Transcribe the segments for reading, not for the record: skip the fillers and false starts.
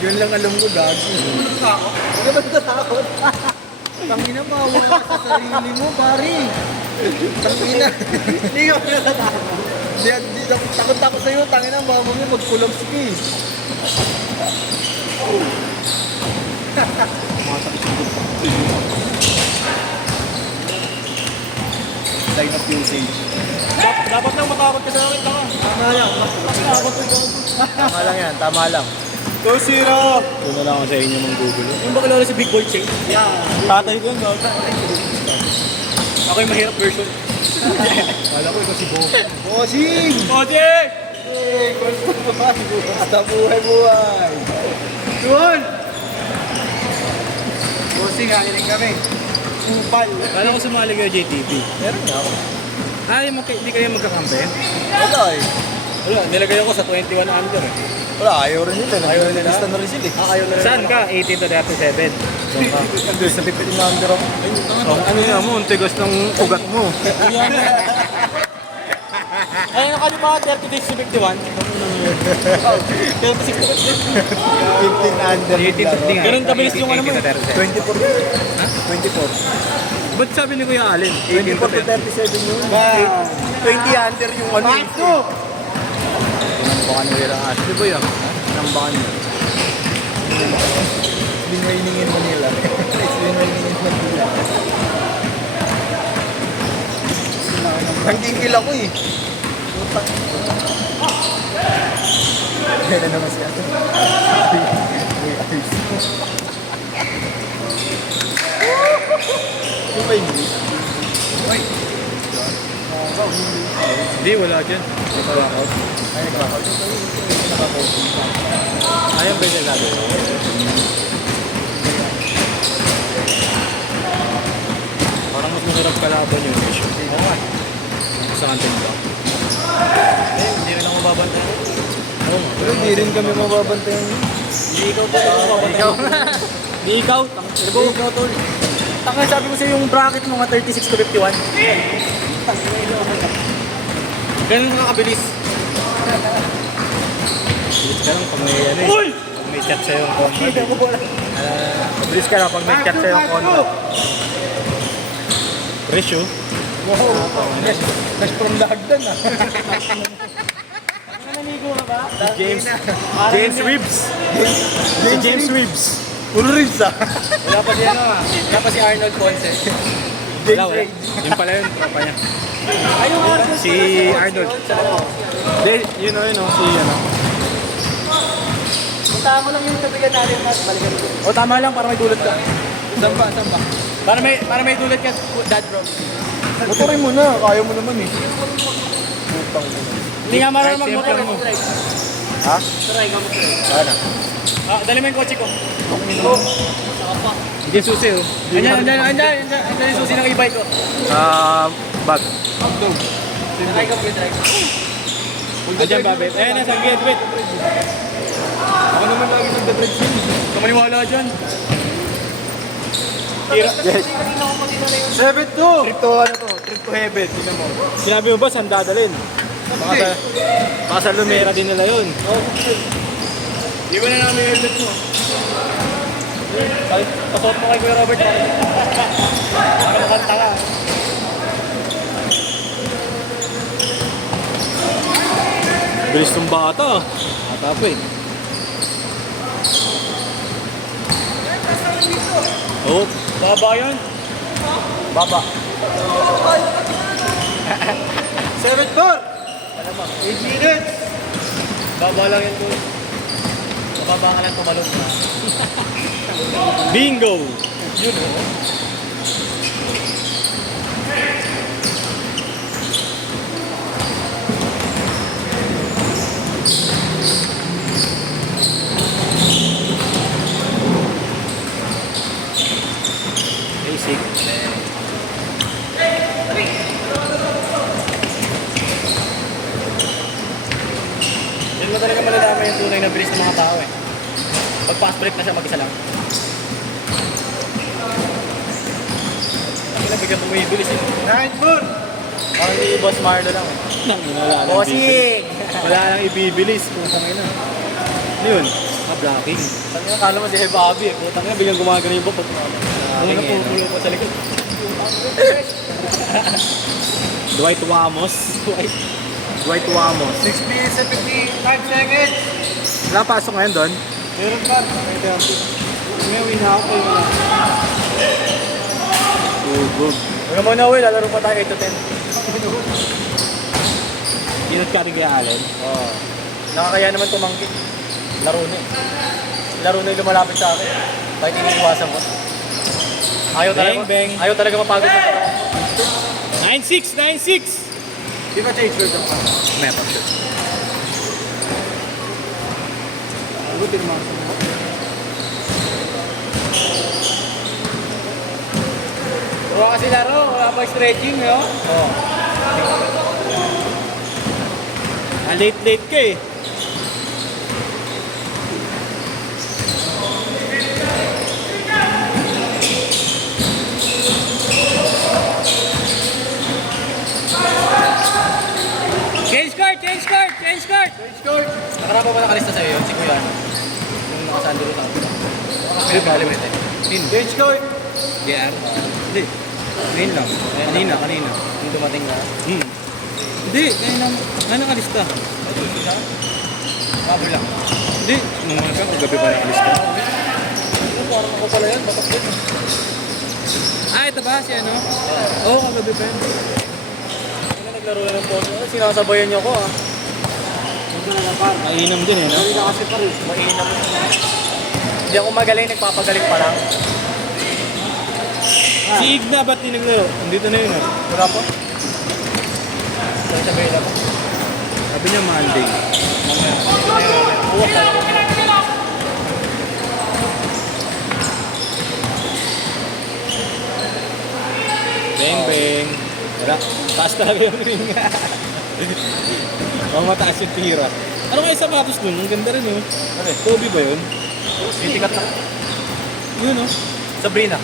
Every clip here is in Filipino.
Yun lang alam ko, gago. Ano ba natatakot? Tangina, maawa ka sa sarili mo, pare. Tangina. Hindi ka natatakot. Takot ako sa'yo, tangina, baka mo mag-collapse ka eh. Line of usage. Dapat lang matakot ka sa akin, tama. Tama lang. Takot ko ikaw. Tama lang yan, tama lang. Go, Zero! Puno lang ako sa inyo mong Google. Yung ba kilala si Big Boy Cheng? Yeah. Tatay ko yun, gawin. Ako yung mahirap version. Wala ko, ikaw si Bo. Bossing! Bossing! Basta buhay-buhay. Yun! Bossing, hakiling kami. Kupal. Kala ko sumali kayo JTP. Meron nga ako. Hindi kayo magkakampi? Wala eh. Wala, nilagay ako sa 21 under eh. Wala, ayaw rin nila. Ayaw nila? Nag-lista na rin sila eh. Ayaw na rin. Saan ka? 18 to 37. Nandun sa 15 na under ako. Ano yan mo? Ang tigas ng ugat mo. Ay, nakalimutan 30 days to 51. 36 to 15 under. 18 to 50. Ganun kabilis yung ano mo eh. 24. Ha? 24. Ba't sabi ni Kuya Allen? 24 to 37 yun. 20 under yung ano. Nambakan mo yung ahas. Di ba yan? Nambakan mo. Remaining in Manila. It's remaining in Manila. Nangkikil ako eh. Kaya na naman siya. Yung ba English? Hindi, wala dyan. Nag-workout. Ay, nag-workout. Ayan ba yung sabi? Parang mas masarap kalaban yun. Oo nga. Sa kantin ba? Hindi rin ako mababantay. Pero hindi rin kami mababantayan. Hindi ikaw ba ito mababantay? Hindi ikaw. Ikaw tol. Taka sabi ko sa'yo yung bracket mo nga 36 to 51. Ganun ka kabilis. Bilis ka lang pag may ano eh. Pag may chat sa'yo yung contact. Bilis ka lang pag may chat sa'yo yung contact. Presyo. Wow, Nash from Lagdan ah. Nanigo ka ba? James Reeves. Si James Reeves. Puro Reeves ah. Wala pa si ano ah. Wala pa si Arnold Ponce. Wala, wala. Yun pala yun, tropa niya. Ayun Arnold. Si Arnold. Hindi, yun o, si ano. Punta mo lang yung tabigan natin at balikan mo. O tama lang para may dulot ka. Saan ba? Para may dulot ka, dad bro. Motorin mo na, kaya mo naman eh. Putang ina. Hindi nga marunong mag-motor mo. Ha? Try ka mag-drive. Ano? Dali mo yung kotse ko. Hindi yung susi oh. Andyan yung susi ng e-bike ko. Bag. Try ka mag-drive. Andyan babet. Ayan na, sang gate, wait. Ako naman lagi nagdadrive yun. Kamaniwala dyan. Tira. Yes. 7-2! Trip to ano to? Trip to heaven. Tingnan mo. Sinabi mo ba saan dadalhin? Baka sa Lumera din nila yun. Iwan na namin yung helmet mo. Pasot mo kay Kuya Robert. Para makanta ka. Bilis ng bata. Bata pa eh. Oh, baba yan. Baba. 7-4! 8 minutes. Baba lang yan doon. Baba ka lang tumalon na. Bingo! Yun o. Basic. Yan mo talaga malalaman yung tunay na bilis ng mga tao eh. Pag fast break na siya, mag-isa lang. Ang bigyan bumibilis eh. 9-4! Parang ni Boss Marlo lang eh. Bossing! Wala lang ibibilis kung tangin na. Yun, Blocking. Sabi nga, kala mo si Bobby eh. Putang nga, biglang gumagano yung bukod. Ano na pupulo pa sa likod. Dwight Wamos. Dwight Wamos. 6 minutes and 55 seconds. Wala pasok ngayon doon. Meron pa. May win ako kayo na. Good. Huwag mo na, Will. Lalaro pa tayo 8 to 10. Inot ka rin kay Allen. Oo. Nakakaya naman tumanggi. Laro na eh. Laro na yung lumalapit sa akin. Kahit iniiwasan ko. Ayaw talaga, Bang. ayaw talaga mapagod na. 9-6! 9-6! Di ba change word ako? Meron siya. Agutin mo. Wala kasi laro. Wala pa stretching, no? Oo. Late ka eh. Change court! Nakarapa ba nakalista sa'yo yun? Si Kuya ano? Yung nakasandalo sa akin. Pwede pa alim rin. Change court. JR? Hindi. Ngayon lang. Kanina. Yung dumating na. Hindi, ngayon nakalista. Baboy lang. Hindi, umaga o gabi pa nakalista. Ano, parang ako pala yan. Batak din. Ito ba si ano? Oo, kagabi pa yun. Ano naglaro na ng poso? Sinasabayan niyo ako ah. Mainam din eh, no? Hindi na kasi pa rin. Mainam. Hindi ako magaling, nagpapagaling pa lang. Si Igna, ba't di naglaro? Andito na yun, Wala po. Sabi na po. Sabi niya Monday. Buwas na ako. Bang. Wala. Taas talaga yung ring. Ang mataas yung tira. Ano kaya sapatos dun? Ang ganda rin, oh. Kobe ba yun? Titikat na. Yun, oh. Sabrina.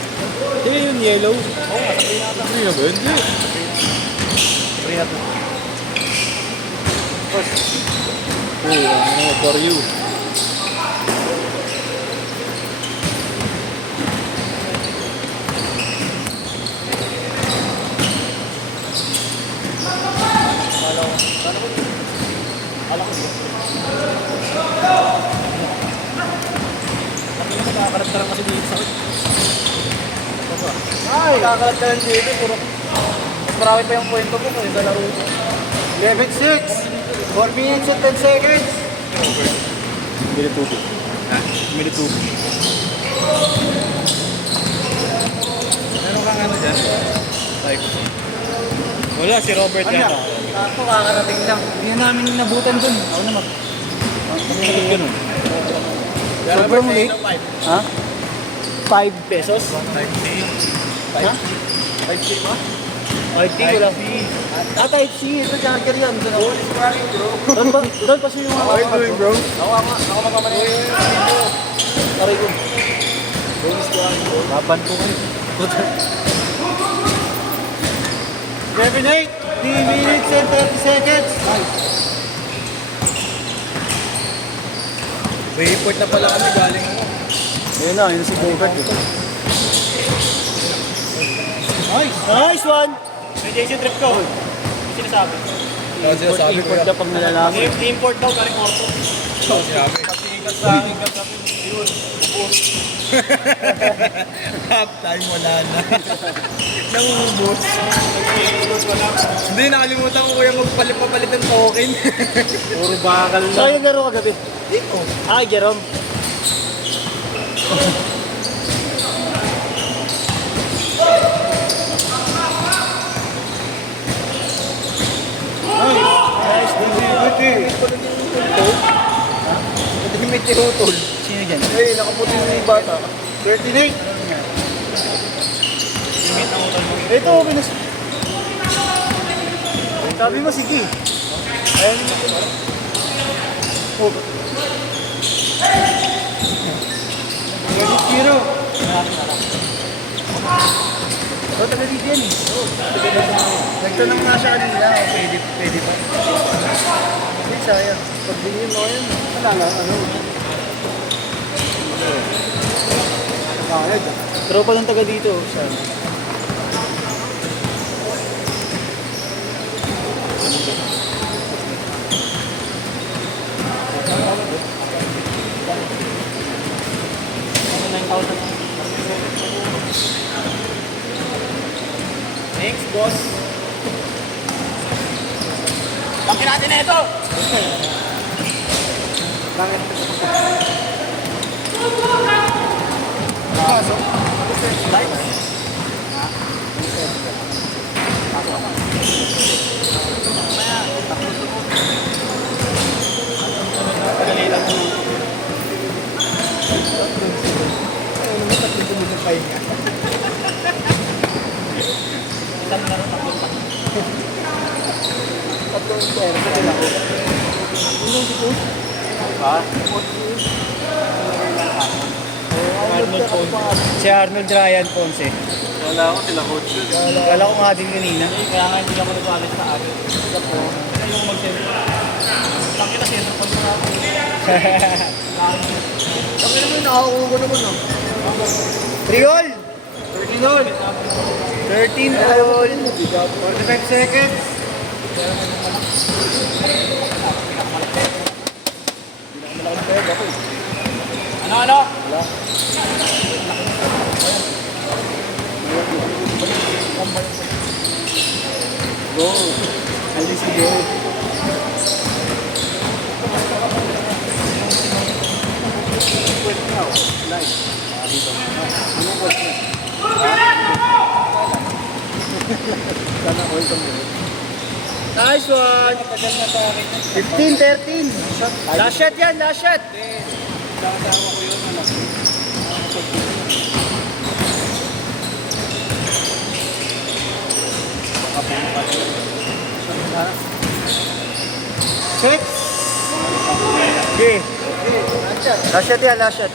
Hindi yun, yellow. Oo nga, Sabrina ata. Sabrina ba yun? Hindi. Sabrina to. Oh, for you. Nakakalat kasi dito sa akin. Ay! Nakakalat ka lang dito. Puro. Mas marami pa yung kwento ko kung sa laro. 11-6. 4 minutes and 10 seconds. Bili tubig. Ha? Bili tubig. Meron kang ano dyan? Wala, si Robert Ano? yan. Ako kakarating lang. Hindi na namin inabutan dun. Ako na mag... Bakit ganun? Sobrang late. Ha? 5 pesos? 5K. Ha? 5K ba? 5K wala. Type C. Ito charger yan. Doon pa siya yung mga... How are you doing, bro? Ako magkamali. Aray ko. Bonus ko lang. Laban ko kayo. 7-8. 3 minutes and 30 seconds. Nice. May report na pala kami galing mo. Ayun na, yun si Gobert. Nice! Nice one! May Jason trip ko. Sinasabi. Sabi ko na pag nalalaman. Import daw galing Orto. Sabi. Pasikat sa akin kagabi. Yun. Half time wala na. Nauubos. Hindi, nakalimutan ko kuya magpalit ng token. Puro bakal na. Saan yung laro kagabi? Dito. Ah, Jerome. Nice, Hindi may tirutol. Sino dyan? Eh, nakaputi yung bata. 39. Ito, minus. Sabi mo, sige. Ayan mo. Oh. Ready, Kiro. Oh, taga dito yan eh. Nagtanong nga siya kanina. Pwede pa. Hindi, sayang. Pag binigyan mo yan, wala lang. Ano? Tropa ng taga dito. Siya. Thanks, boss. Laki natin na ito! Si Arnold Ryan Ponce. Wala ako sila coach yun. Wala ko nga din kanina. Kaya nga hindi ako nag-alis na agad. Yung mag-send. Lang kita send pa sa ako. Kami naman nakakuha ko naman. 3 all! 13 all! 13 all! 45 seconds! Ano? Go! Alis si Go! Nice one! 15-13! Last shot yan! Last shot! Check! Okay. Last shot yan, last shot.